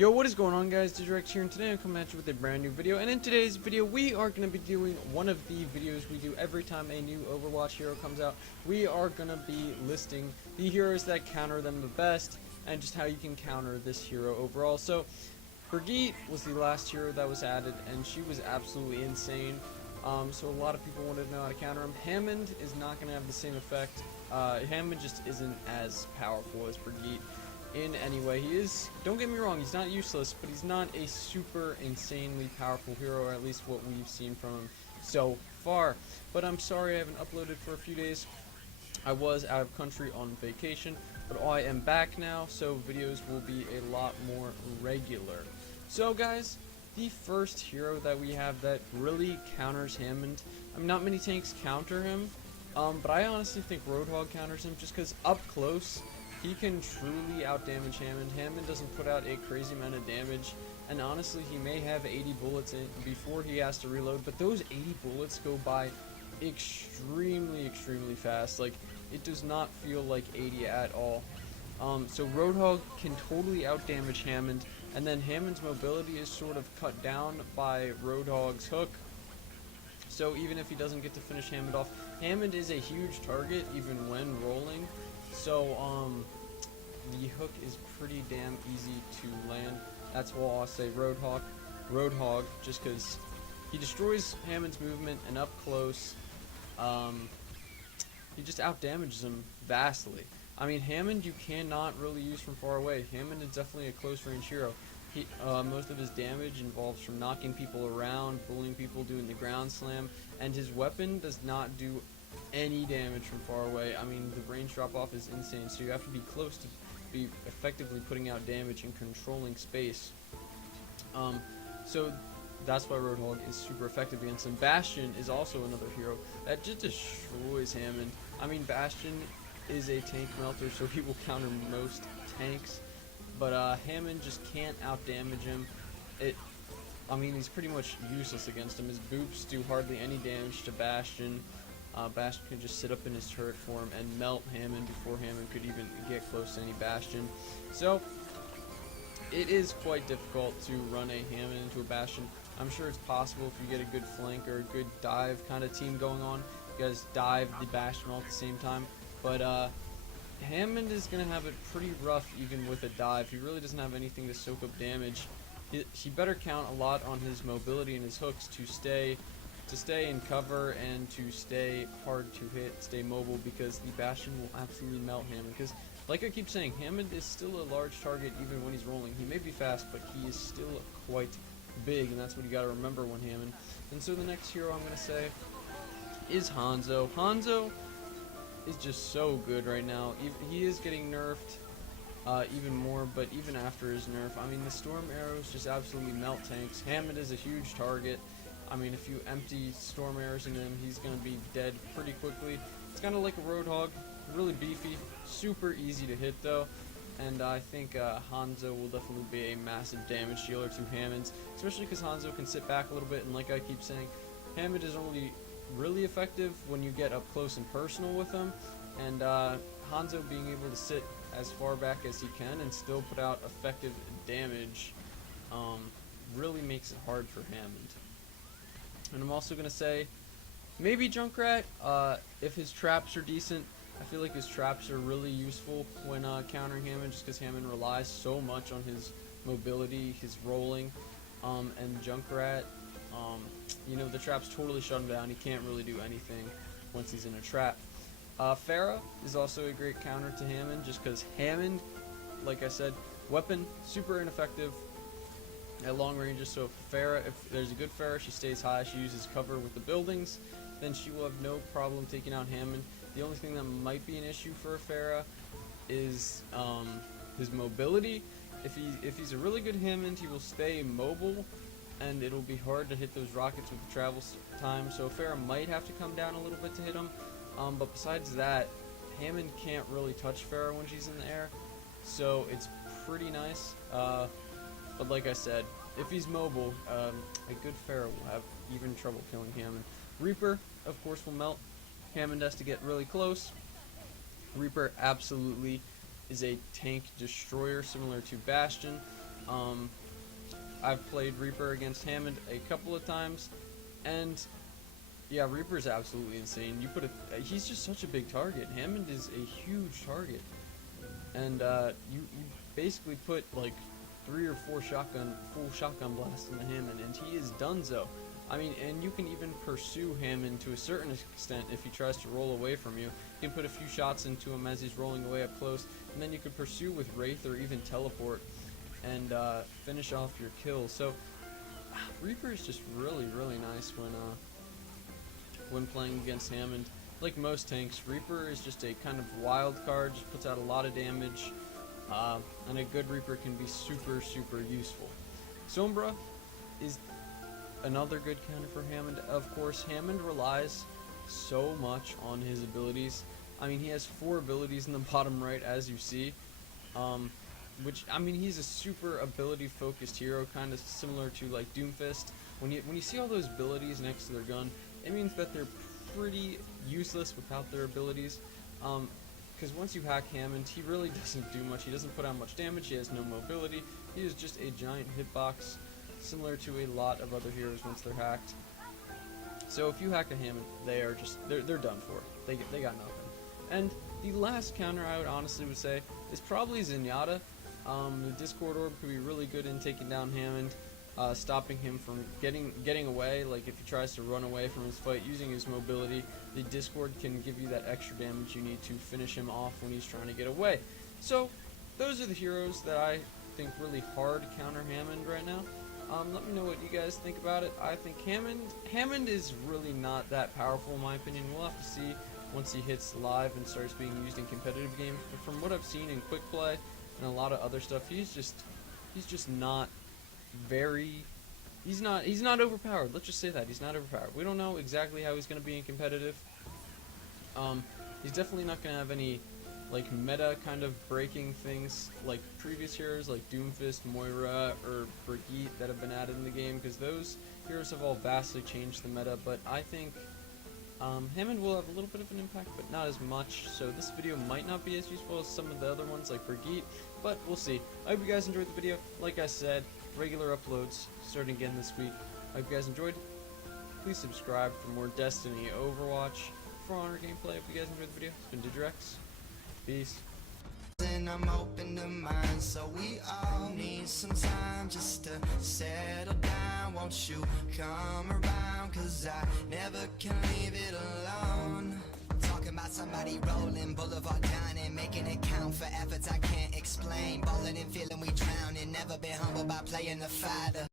Yo, what is going on, guys? Digirex here, and today I'm coming at you with a brand new video. And in today's video, we are going to be doing one of the videos we do every time a new Overwatch hero comes out. We are going to be listing the heroes that counter them the best, and just how you can counter this hero overall. So, Brigitte was the last hero that was added, and she was absolutely insane. So a lot of people wanted to know how to counter him. Hammond is not going to have the same effect. Hammond just isn't as powerful as Brigitte in any way. He is, don't get me wrong, he's not useless, but he's not a super insanely powerful hero, or at least what we've seen from him so far. But I'm sorry I haven't uploaded for a few days. I was out of country on vacation, but I am back now, so videos will be a lot more regular. So guys, the first hero that we have that really counters Hammond, I mean, not many tanks counter him, but I honestly think Roadhog counters him, just because up close he can truly outdamage Hammond. Hammond doesn't put out a crazy amount of damage, and honestly he may have 80 bullets in before he has to reload, but those 80 bullets go by extremely fast. Like, it does not feel like 80 at all. So Roadhog can totally outdamage Hammond, and then Hammond's mobility is sort of cut down by Roadhog's hook. So even if he doesn't get to finish Hammond off, Hammond is a huge target even when rolling. So the hook is pretty damn easy to land. That's why I'll say Roadhog, just because he destroys Hammond's movement, and up close, he just outdamages him vastly. I mean, Hammond you cannot really use from far away. Hammond is definitely a close range hero. Most of his damage involves from knocking people around, bullying people, doing the ground slam, and his weapon does not do any damage from far away. I mean, the range drop off is insane, so you have to be close to be effectively putting out damage and controlling space. So that's why Roadhog is super effective against him. Bastion is also another hero that just destroys Hammond. I mean, Bastion is a tank melter, so he will counter most tanks, but Hammond just can't outdamage him. I mean, he's pretty much useless against him. His boops do hardly any damage to Bastion. Bastion can just sit up in his turret form and melt Hammond before Hammond could even get close to any Bastion. So it is quite difficult to run a Hammond into a Bastion. I'm sure it's possible if you get a good flank or a good dive kind of team going on. You guys dive the Bastion all at the same time. But Hammond is going to have it pretty rough even with a dive. He really doesn't have anything to soak up damage. He better count a lot on his mobility and his hooks to stay in cover and to stay hard to hit, stay mobile, because the Bastion will absolutely melt Hammond. Because, like I keep saying, Hammond is still a large target even when he's rolling. He may be fast, but he is still quite big, and that's what you got to remember when Hammond. And so the next hero I'm going to say is Hanzo. Hanzo is just so good right now. He is getting nerfed even more, but even after his nerf, I mean, the storm arrows just absolutely melt tanks. Hammond is a huge target. I mean, if you empty storm arrows into him, he's going to be dead pretty quickly. It's kind of like a Roadhog, really beefy, super easy to hit though, and I think Hanzo will definitely be a massive damage dealer to Hammond's, especially because Hanzo can sit back a little bit, and like I keep saying, Hammond is only really effective when you get up close and personal with him, and Hanzo being able to sit as far back as he can and still put out effective damage really makes it hard for Hammond. And I'm also going to say, maybe Junkrat, if his traps are decent. I feel like his traps are really useful when countering Hammond, just because Hammond relies so much on his mobility, his rolling, and Junkrat, you know, the traps totally shut him down. He can't really do anything once he's in a trap. Pharah is also a great counter to Hammond, just because Hammond, like I said, weapon, super ineffective at long ranges. So if there's a good Pharah, she stays high, she uses cover with the buildings, then she will have no problem taking out Hammond. The only thing that might be an issue for Pharah is his mobility. If he's a really good Hammond, he will stay mobile, and it'll be hard to hit those rockets with the travel time. So Pharah might have to come down a little bit to hit him. But besides that, Hammond can't really touch Pharah when she's in the air, so it's pretty nice. But like I said, if he's mobile, a good Pharah will have even trouble killing Hammond. Reaper, of course, will melt. Hammond has to get really close. Reaper absolutely is a tank destroyer, similar to Bastion. I've played Reaper against Hammond a couple of times, and yeah, Reaper's absolutely insane. He's just such a big target. Hammond is a huge target, and you basically put like 3 or 4 full shotgun blasts in the Hammond, and he is donezo. I mean, and you can even pursue Hammond to a certain extent if he tries to roll away from you. You can put a few shots into him as he's rolling away up close, and then you could pursue with Wraith or even teleport and finish off your kill. So Reaper is just really, really nice when playing against Hammond. Like most tanks, Reaper is just a kind of wild card, just puts out a lot of damage, and a good Reaper can be super, super useful. Sombra is another good counter for Hammond. Of course, Hammond relies so much on his abilities. I mean, he has 4 abilities in the bottom right, as you see, which, I mean, he's a super ability focused hero, kind of similar to like Doomfist. When you see all those abilities next to their gun, it means that they're pretty useless without their abilities, because once you hack Hammond, he really doesn't do much. He doesn't put out much damage. He has no mobility. He is just a giant hitbox, similar to a lot of other heroes once they're hacked. So if you hack a Hammond, they're done for. They got nothing. And the last counter I would say is probably Zenyatta. The Discord Orb could be really good in taking down Hammond, stopping him from getting away. Like if he tries to run away from his fight using his mobility, the Discord can give you that extra damage you need to finish him off when he's trying to get away. So those are the heroes that I think really hard counter Hammond right now. Let me know what you guys think about it. I think Hammond is really not that powerful in my opinion. We'll have to see once he hits live and starts being used in competitive games. But from what I've seen in quick play and a lot of other stuff, he's just not very. He's not overpowered. Let's just say that he's not overpowered. We don't know exactly how he's going to be in competitive. He's definitely not going to have any like meta kind of breaking things like previous heroes like Doomfist, Moira, or Brigitte that have been added in the game, because those heroes have all vastly changed the meta. But I think Hammond will have a little bit of an impact, but not as much. So this video might not be as useful as some of the other ones like Brigitte, but we'll see. I hope you guys enjoyed the video. Like I said, regular uploads starting again this week. I hope you guys enjoyed. Please subscribe for more Destiny, Overwatch, For Honor gameplay. Hope you guys enjoyed the video. It's been Digirex. Peace. And I'm open to mine, so we all need some time just to settle down. Won't you come around, cause I never can leave it alone. Talking about somebody rolling, boulevard dining, making it count for efforts I can't explain. Balling and feeling we drowning, never been humbled by playing the fighter.